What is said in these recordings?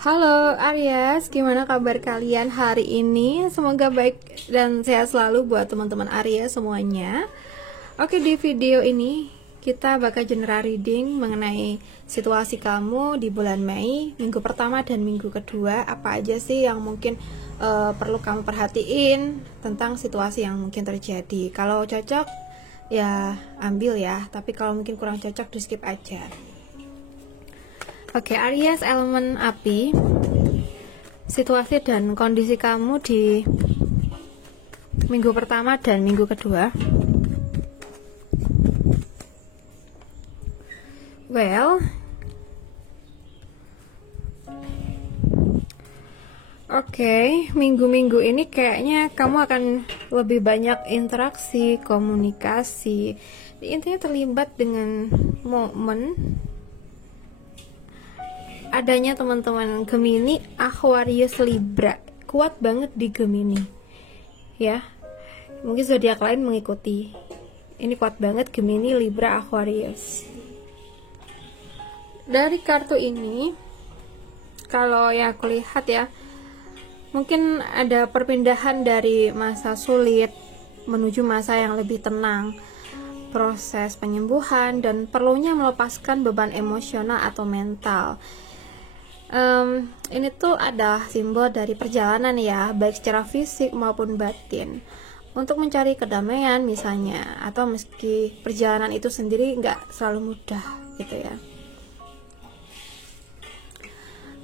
Halo Aries, gimana kabar kalian hari ini? Semoga baik dan sehat selalu buat teman-teman Aries semuanya. Oke, di video ini kita bakal general reading mengenai situasi kamu di bulan Mei, minggu pertama dan minggu kedua. Apa aja sih yang mungkin perlu kamu perhatiin tentang situasi yang mungkin terjadi. Kalau cocok ya ambil ya, tapi kalau mungkin kurang cocok di skip aja. Oke, Aries elemen api, situasi dan kondisi kamu di minggu pertama dan minggu kedua. Minggu-minggu ini kayaknya kamu akan lebih banyak interaksi, komunikasi, intinya terlibat dengan momen adanya teman-teman Gemini, Aquarius, Libra. Kuat banget di Gemini ya, mungkin zodiak lain mengikuti. Ini kuat banget Gemini, Libra, Aquarius. Dari kartu ini, kalau ya aku lihat ya, mungkin ada perpindahan dari masa sulit menuju masa yang lebih tenang, proses penyembuhan dan perlunya melepaskan beban emosional atau mental. Ini tuh ada simbol dari perjalanan ya, baik secara fisik maupun batin, untuk mencari kedamaian misalnya, atau meski perjalanan itu sendiri nggak selalu mudah gitu ya.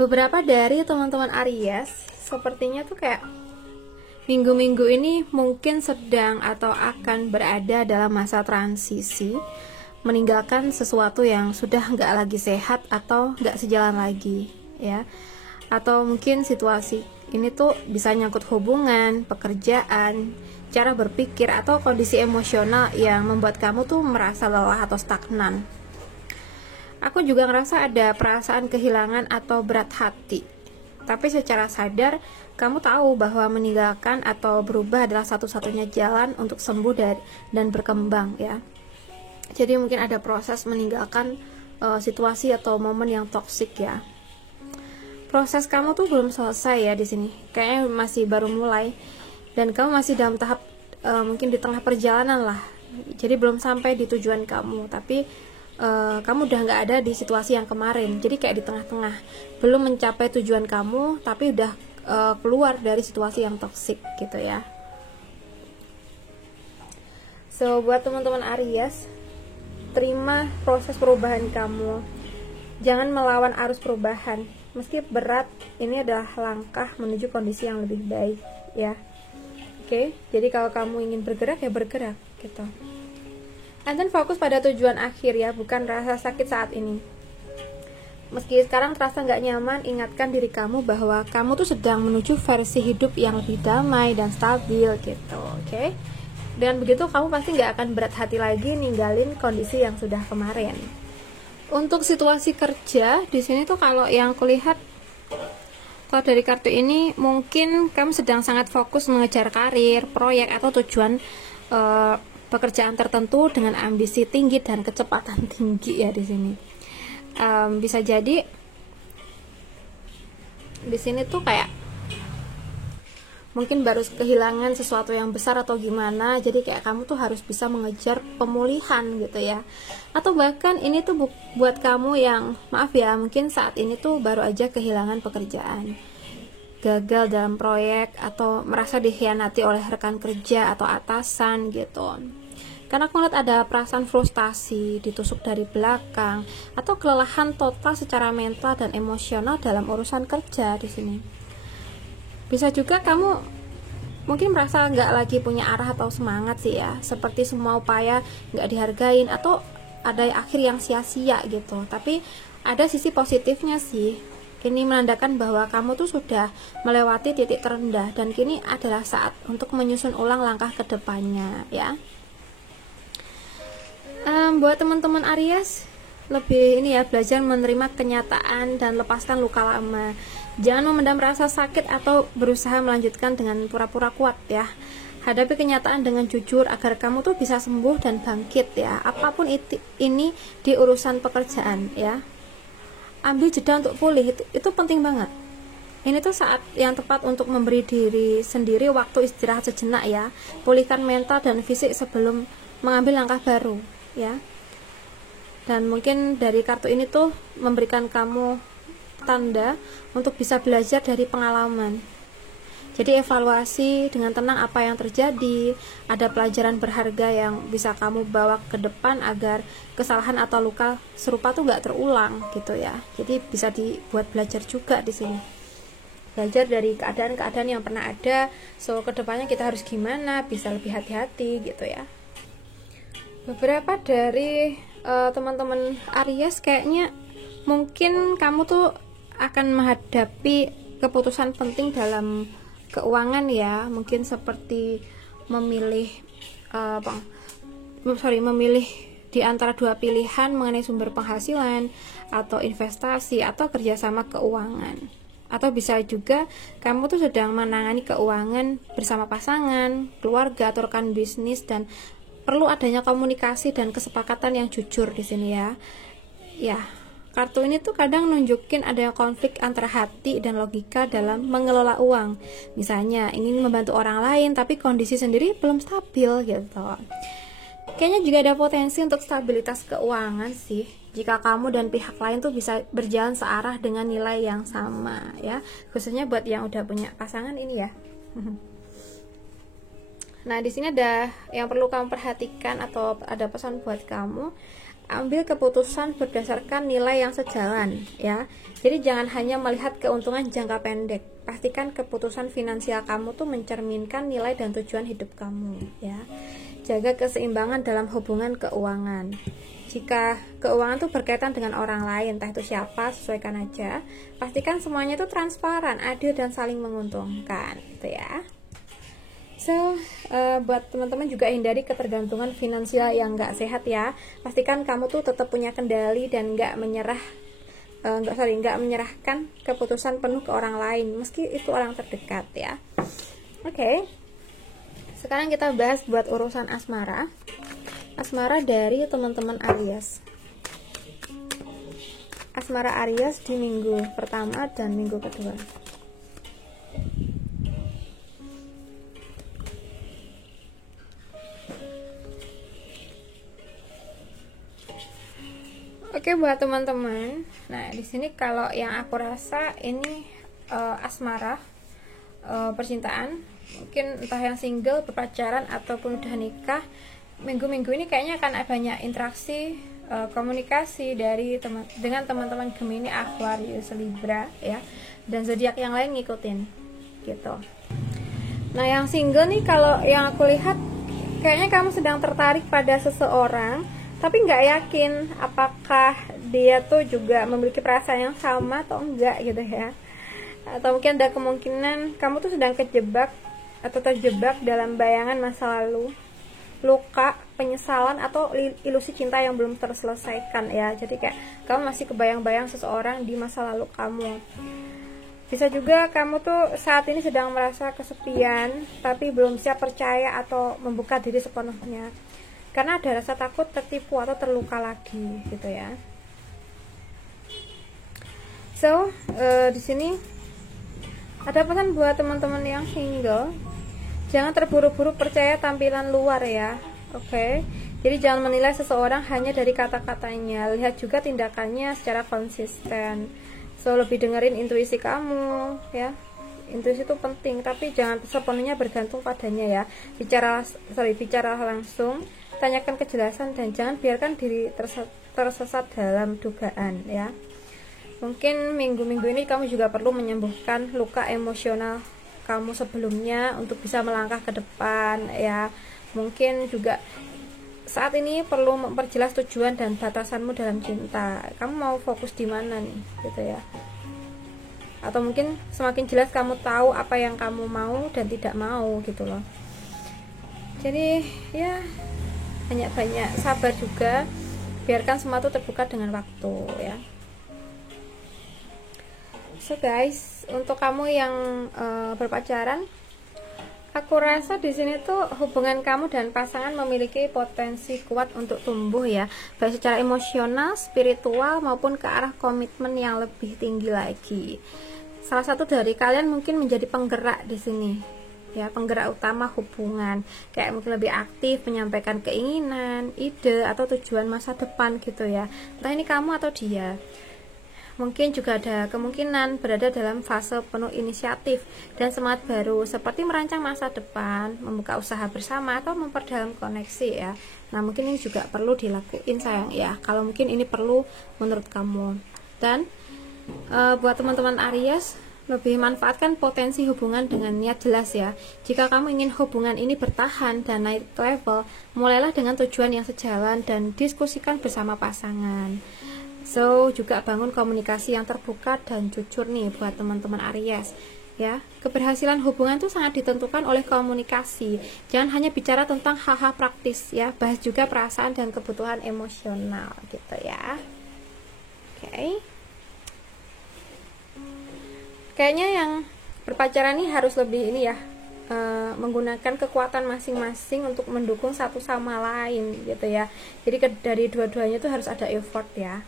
Beberapa dari teman-teman Aries sepertinya tuh kayak minggu-minggu ini mungkin sedang atau akan berada dalam masa transisi, meninggalkan sesuatu yang sudah nggak lagi sehat atau nggak sejalan lagi ya, atau mungkin situasi ini tuh bisa nyangkut hubungan, pekerjaan, cara berpikir atau kondisi emosional yang membuat kamu tuh merasa lelah atau stagnan. Aku juga ngerasa ada perasaan kehilangan atau berat hati, tapi secara sadar kamu tahu bahwa meninggalkan atau berubah adalah satu-satunya jalan untuk sembuh dan berkembang ya. Jadi mungkin ada proses meninggalkan situasi atau momen yang toksik ya. Proses kamu tuh belum selesai ya di sini. Kayaknya masih baru mulai dan kamu masih dalam tahap mungkin di tengah perjalanan lah. Jadi belum sampai di tujuan kamu, tapi kamu udah nggak ada di situasi yang kemarin. Jadi kayak di tengah-tengah, belum mencapai tujuan kamu, tapi udah keluar dari situasi yang toksik gitu ya. So buat teman-teman Aries, terima proses perubahan kamu. Jangan melawan arus perubahan. Meski berat, ini adalah langkah menuju kondisi yang lebih baik ya. Oke, jadi kalau kamu ingin bergerak ya bergerak gitu. And then fokus pada tujuan akhir ya, bukan rasa sakit saat ini. Meski sekarang terasa nggak nyaman, ingatkan diri kamu bahwa kamu tuh sedang menuju versi hidup yang lebih damai dan stabil gitu. Oke? Dengan begitu kamu pasti nggak akan berat hati lagi ninggalin kondisi yang sudah kemarin. Untuk situasi kerja di sini tuh kalau yang kulihat, kalau dari kartu ini mungkin kamu sedang sangat fokus mengejar karir, proyek atau tujuan pekerjaan tertentu dengan ambisi tinggi dan kecepatan tinggi ya di sini. Bisa jadi di sini tuh kayak mungkin baru kehilangan sesuatu yang besar atau gimana, jadi kayak kamu tuh harus bisa mengejar pemulihan gitu ya. Atau bahkan ini tuh buat kamu yang maaf ya, mungkin saat ini tuh baru aja kehilangan pekerjaan, gagal dalam proyek, atau merasa dikhianati oleh rekan kerja atau atasan gitu. Karena aku lihat ada perasaan frustasi, ditusuk dari belakang, atau kelelahan total secara mental dan emosional dalam urusan kerja di sini. Bisa juga kamu mungkin merasa nggak lagi punya arah atau semangat sih ya, seperti semua upaya nggak dihargain atau ada akhir yang sia-sia gitu. Tapi ada sisi positifnya sih. Ini menandakan bahwa kamu tuh sudah melewati titik terendah dan kini adalah saat untuk menyusun ulang langkah ke depannya ya. Buat teman-teman Aries, lebih ini ya, belajar menerima kenyataan dan lepaskan luka lama. Jangan memendam rasa sakit atau berusaha melanjutkan dengan pura-pura kuat ya. Hadapi kenyataan dengan jujur agar kamu tuh bisa sembuh dan bangkit ya. Apapun ini di urusan pekerjaan ya. ambil jeda untuk pulih, itu penting banget. Ini tuh saat yang tepat untuk memberi diri sendiri waktu istirahat sejenak ya, pulihkan mental dan fisik sebelum mengambil langkah baru ya. Dan mungkin dari kartu ini tuh memberikan kamu tanda untuk bisa belajar dari pengalaman. Jadi evaluasi dengan tenang apa yang terjadi, ada pelajaran berharga yang bisa kamu bawa ke depan agar kesalahan atau luka serupa tuh nggak terulang gitu ya. Jadi bisa dibuat belajar juga di sini. Belajar dari keadaan-keadaan yang pernah ada, so kedepannya kita harus gimana, bisa lebih hati-hati gitu ya. Beberapa dari teman-teman Aries kayaknya mungkin kamu tuh akan menghadapi keputusan penting dalam keuangan ya, mungkin seperti memilih memilih di antara dua pilihan mengenai sumber penghasilan atau investasi atau kerjasama keuangan. Atau bisa juga kamu tuh sedang menangani keuangan bersama pasangan, keluarga atau rekan bisnis, dan perlu adanya komunikasi dan kesepakatan yang jujur di sini ya. Ya, kartu ini tuh kadang nunjukin ada konflik antara hati dan logika dalam mengelola uang. Misalnya ingin membantu orang lain tapi kondisi sendiri belum stabil gitu. Kayaknya juga ada potensi untuk stabilitas keuangan sih, jika kamu dan pihak lain tuh bisa berjalan searah dengan nilai yang sama ya, khususnya buat yang udah punya pasangan ini ya. Nah, di sini ada yang perlu kamu perhatikan atau ada pesan buat kamu. Ambil keputusan berdasarkan nilai yang sejalan ya. Jadi jangan hanya melihat keuntungan jangka pendek. Pastikan keputusan finansial kamu tuh mencerminkan nilai dan tujuan hidup kamu ya. Jaga keseimbangan dalam hubungan keuangan. Jika keuangan tuh berkaitan dengan orang lain, entah itu siapa, sesuaikan aja. Pastikan semuanya itu transparan, adil dan saling menguntungkan gitu ya. So, buat teman-teman juga hindari ketergantungan finansial yang nggak sehat ya. Pastikan kamu tuh tetap punya kendali dan nggak menyerahkan keputusan penuh ke orang lain, meski itu orang terdekat ya. Oke. Sekarang kita bahas buat urusan asmara. Asmara dari teman-teman Aries. Asmara Aries di minggu pertama dan minggu kedua. Oke, buat teman-teman. Nah, di sini kalau yang aku rasa ini asmara, percintaan, mungkin entah yang single, berpacaran ataupun udah nikah, minggu-minggu ini kayaknya akan ada banyak interaksi, komunikasi dengan teman-teman Gemini, Aquarius, Libra ya, dan zodiak yang lain ngikutin gitu. Nah, yang single nih, kalau yang aku lihat kayaknya kamu sedang tertarik pada seseorang, tapi nggak yakin apakah dia tuh juga memiliki perasaan yang sama atau enggak gitu ya. Atau mungkin ada kemungkinan kamu tuh sedang terjebak dalam bayangan masa lalu, luka, penyesalan, atau ilusi cinta yang belum terselesaikan ya. Jadi kayak kamu masih kebayang-bayang seseorang di masa lalu kamu. Bisa juga kamu tuh saat ini sedang merasa kesepian tapi belum siap percaya atau membuka diri sepenuhnya, karena ada rasa takut tertipu atau terluka lagi gitu ya. So, di sini ada pesan buat teman-teman yang single. Jangan terburu-buru percaya tampilan luar ya. Oke. Jadi jangan menilai seseorang hanya dari kata-katanya. Lihat juga tindakannya secara konsisten. So, lebih dengerin intuisi kamu ya. Intuisi itu penting, tapi jangan sepenuhnya bergantung padanya ya. Bicara langsung, tanyakan kejelasan, dan jangan biarkan diri tersesat dalam dugaan ya. Mungkin minggu-minggu ini kamu juga perlu menyembuhkan luka emosional kamu sebelumnya untuk bisa melangkah ke depan ya. Mungkin juga saat ini perlu memperjelas tujuan dan batasanmu dalam cinta. Kamu mau fokus di mana nih gitu ya. Atau mungkin semakin jelas kamu tahu apa yang kamu mau dan tidak mau gitu loh. Jadi ya, banyak-banyak sabar juga, biarkan semua itu terbuka dengan waktu ya. So guys, untuk kamu yang berpacaran, Aku rasa di sini tuh hubungan kamu dan pasangan memiliki potensi kuat untuk tumbuh ya, baik secara emosional, spiritual maupun ke arah komitmen yang lebih tinggi lagi. Salah satu dari kalian mungkin menjadi penggerak di sini. Ya, penggerak utama hubungan, kayak mungkin lebih aktif menyampaikan keinginan, ide atau tujuan masa depan gitu ya. Entah ini kamu atau dia. Mungkin juga ada kemungkinan berada dalam fase penuh inisiatif dan semangat baru, seperti merancang masa depan, membuka usaha bersama, atau memperdalam koneksi ya. Nah, mungkin ini juga perlu dilakuin sayang ya, kalau mungkin ini perlu menurut kamu. Dan buat teman-teman Aries, lebih manfaatkan potensi hubungan dengan niat jelas ya. Jika kamu ingin hubungan ini bertahan dan naik level, mulailah dengan tujuan yang sejalan dan diskusikan bersama pasangan. So, juga bangun komunikasi yang terbuka dan jujur nih buat teman-teman Aries ya. Keberhasilan hubungan itu sangat ditentukan oleh komunikasi. Jangan hanya bicara tentang hal-hal praktis ya, bahas juga perasaan dan kebutuhan emosional gitu ya. Oke. Kayaknya yang berpacaran ini harus lebih ini ya, menggunakan kekuatan masing-masing untuk mendukung satu sama lain gitu ya. Jadi dari dua-duanya itu harus ada effort ya.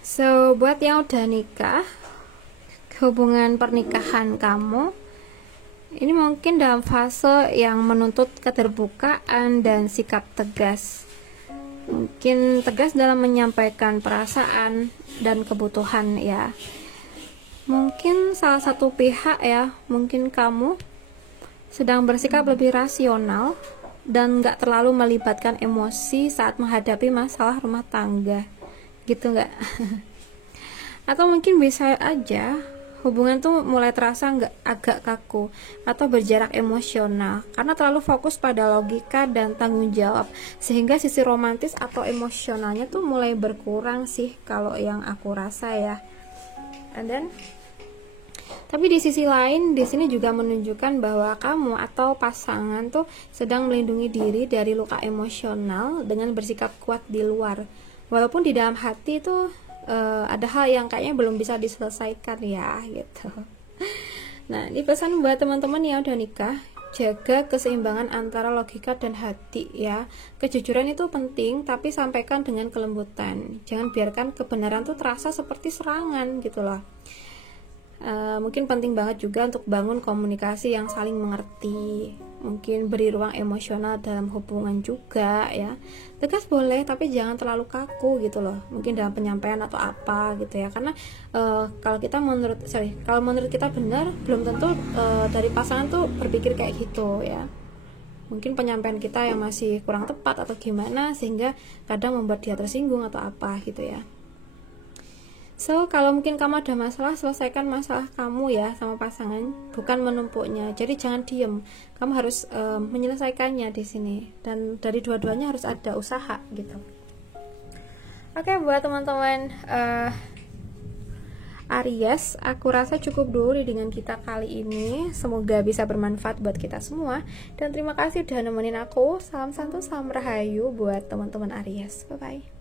So, buat yang udah nikah, hubungan pernikahan kamu ini mungkin dalam fase yang menuntut keterbukaan dan sikap tegas. Mungkin tegas dalam menyampaikan perasaan dan kebutuhan ya. Mungkin salah satu pihak ya, mungkin kamu sedang bersikap lebih rasional dan gak terlalu melibatkan emosi saat menghadapi masalah rumah tangga. Gitu nggak? Atau mungkin bisa aja hubungan tuh mulai terasa agak kaku atau berjarak emosional karena terlalu fokus pada logika dan tanggung jawab, sehingga sisi romantis atau emosionalnya tuh mulai berkurang sih kalau yang aku rasa ya. Dan tapi di sisi lain, di sini juga menunjukkan bahwa kamu atau pasangan tuh sedang melindungi diri dari luka emosional dengan bersikap kuat di luar. Walaupun di dalam hati itu ada hal yang kayaknya belum bisa diselesaikan ya gitu. Nah, ini pesan buat teman-teman yang udah nikah, jaga keseimbangan antara logika dan hati ya. Kejujuran itu penting, tapi sampaikan dengan kelembutan. Jangan biarkan kebenaran tuh terasa seperti serangan gitu loh. Mungkin penting banget juga untuk bangun komunikasi yang saling mengerti. Mungkin beri ruang emosional dalam hubungan juga ya. Tegas boleh, tapi jangan terlalu kaku gitu loh. Mungkin dalam penyampaian atau apa gitu ya. Karena kalau menurut kita benar, belum tentu dari pasangan tuh berpikir kayak gitu ya. Mungkin penyampaian kita yang masih kurang tepat atau gimana, sehingga kadang membuat dia tersinggung atau apa gitu ya. So, kalau mungkin kamu ada masalah, selesaikan masalah kamu ya sama pasangan, bukan menumpuknya. Jadi jangan diem, kamu harus menyelesaikannya di sini. Dan dari dua-duanya harus ada usaha gitu. Oke, buat teman-teman Aries, aku rasa cukup dulu dengan kita kali ini. Semoga bisa bermanfaat buat kita semua. Dan terima kasih udah nemenin aku. Salam santu, salam rahayu buat teman-teman Aries. Bye-bye.